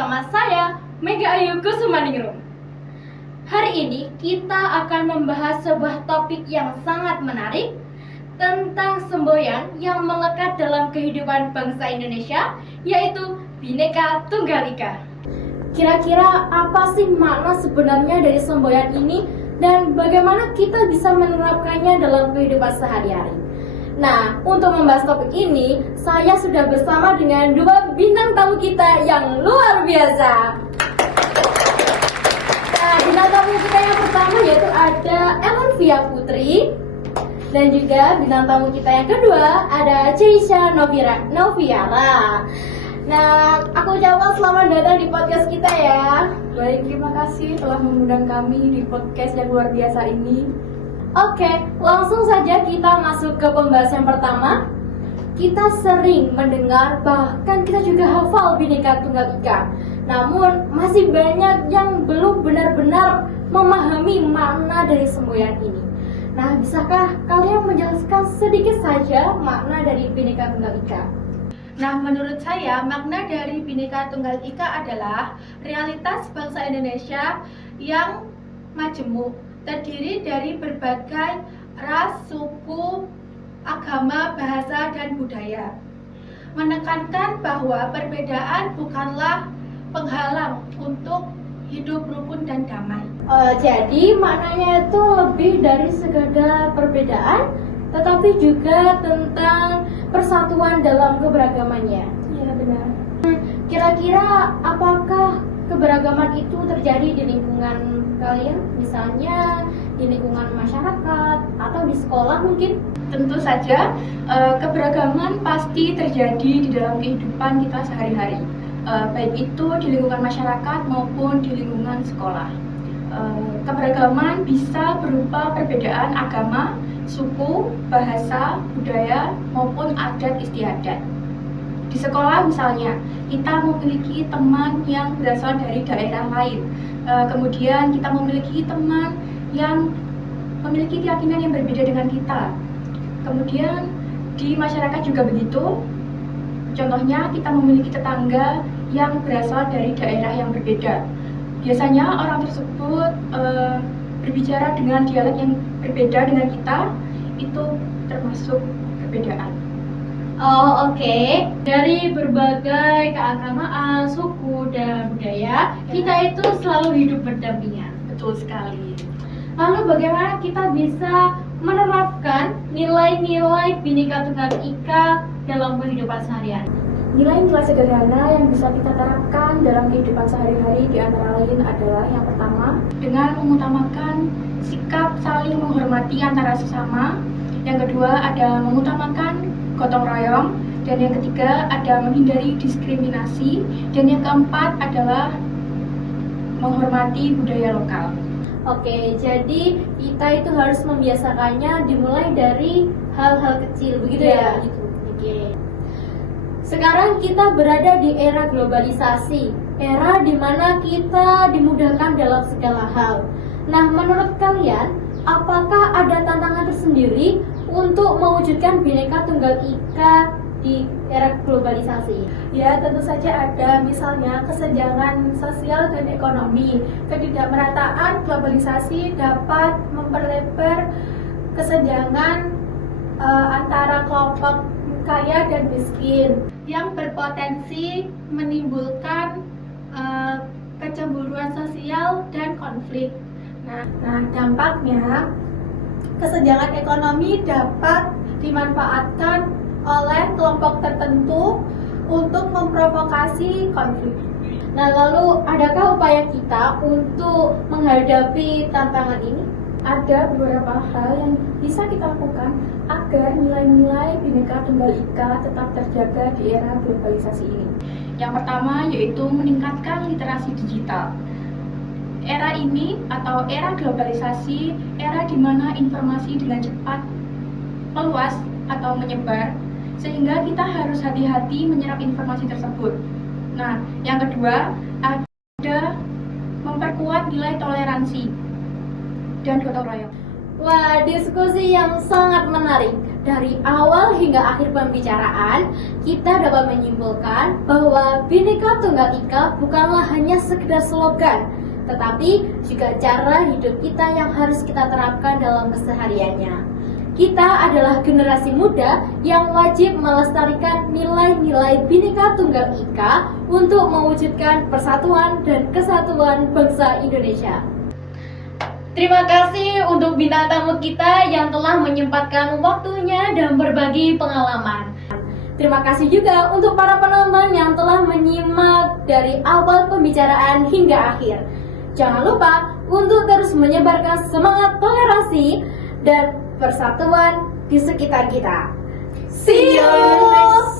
bersama saya, Mega Ayu Kusumaningrum. Hari ini kita akan membahas sebuah topik yang sangat menarik tentang semboyan yang melekat dalam kehidupan bangsa Indonesia, yaitu Bhinneka Tunggal Ika. Kira-kira apa sih makna sebenarnya dari semboyan ini dan bagaimana kita bisa menerapkannya dalam kehidupan sehari-hari? Nah, untuk membahas topik ini, saya sudah bersama dengan dua bintang tamu kita yang luar biasa. Nah, bintang tamu kita yang pertama yaitu ada Elvia Putri, dan juga bintang tamu kita yang kedua ada Ceisha Noviara. Nah, aku ucapkan selamat datang di podcast kita ya. Baik, terima kasih telah mengundang kami di podcast yang luar biasa ini. Oke, langsung saja kita masuk ke pembahasan pertama. Kita sering mendengar, bahkan kita juga hafal Bhinneka Tunggal Ika. Namun, masih banyak yang belum benar-benar memahami makna dari semboyan ini. Nah, bisakah kalian menjelaskan sedikit saja makna dari Bhinneka Tunggal Ika? Nah, menurut saya makna dari Bhinneka Tunggal Ika adalah realitas bangsa Indonesia yang majemuk, terdiri dari berbagai ras, suku, agama, bahasa, dan budaya. Menekankan bahwa perbedaan bukanlah penghalang untuk hidup rukun dan damai. Jadi maknanya itu lebih dari sekadar perbedaan, tetapi juga tentang persatuan dalam keberagamannya. Iya, benar. Kira-kira apakah keberagaman itu terjadi di lingkungan kalian? Misalnya di lingkungan masyarakat atau di sekolah mungkin? Tentu saja keberagaman pasti terjadi di dalam kehidupan kita sehari-hari, baik itu di lingkungan masyarakat maupun di lingkungan sekolah. Keberagaman bisa berupa perbedaan agama, suku, bahasa, budaya, maupun adat istiadat. Di sekolah misalnya, kita memiliki teman yang berasal dari daerah lain. Kemudian kita memiliki teman yang memiliki keyakinan yang berbeda dengan kita. Kemudian di masyarakat juga begitu. Contohnya kita memiliki tetangga yang berasal dari daerah yang berbeda. Biasanya orang tersebut berbicara dengan dialek yang berbeda dengan kita, itu termasuk perbedaan. Oh, oke. Dari berbagai keagamaan, suku, dan budaya, kita itu selalu hidup berdampingan. Betul sekali. Lalu bagaimana kita bisa menerapkan nilai-nilai Bhinneka Tunggal Ika dalam kehidupan sehari-hari? Nilai-nilai sederhana yang bisa kita terapkan dalam kehidupan sehari-hari di antara lain adalah yang pertama, dengan mengutamakan sikap saling menghormati antara sesama. Yang kedua ada mengutamakan gotong royong, dan yang ketiga ada menghindari diskriminasi, dan yang keempat adalah menghormati budaya lokal. Oke, jadi kita itu harus membiasakannya dimulai dari hal-hal kecil, begitu ya? Gitu. Oke. Sekarang kita berada di era globalisasi, era di mana kita dimudahkan dalam segala hal. Nah, menurut kalian, apakah ada tantangan tersendiri untuk mewujudkan Bhinneka Tunggal Ika di era globalisasi? Ya, tentu saja ada, misalnya kesenjangan sosial dan ekonomi. Ketidakmerataan globalisasi dapat memperlebar kesenjangan antara kelompok kaya dan miskin, yang berpotensi menimbulkan kecemburuan sosial dan konflik. Nah, dampaknya kesenjangan ekonomi dapat dimanfaatkan oleh kelompok tertentu untuk memprovokasi konflik. Nah, lalu adakah upaya kita untuk menghadapi tantangan ini? Ada beberapa hal yang bisa kita lakukan agar nilai-nilai Bhinneka Tunggal Ika tetap terjaga di era globalisasi ini. Yang pertama yaitu meningkatkan literasi digital. Era ini atau era globalisasi, era di mana informasi dengan cepat meluas atau menyebar, sehingga kita harus hati-hati menyerap informasi tersebut. Nah, yang kedua ada memperkuat nilai toleransi dan gotong royong. Wah, diskusi yang sangat menarik. Dari awal hingga akhir pembicaraan, kita dapat menyimpulkan bahwa Bhinneka Tunggal Ika bukanlah hanya sekedar slogan, tetapi juga cara hidup kita yang harus kita terapkan dalam kesehariannya. Kita adalah generasi muda yang wajib melestarikan nilai-nilai Bhinneka Tunggal Ika untuk mewujudkan persatuan dan kesatuan bangsa Indonesia. Terima kasih untuk bintang tamu kita yang telah menyempatkan waktunya dan berbagi pengalaman. Terima kasih juga untuk para penonton yang telah menyimak dari awal pembicaraan hingga akhir. Jangan lupa untuk terus menyebarkan semangat toleransi dan persatuan di sekitar kita. See you!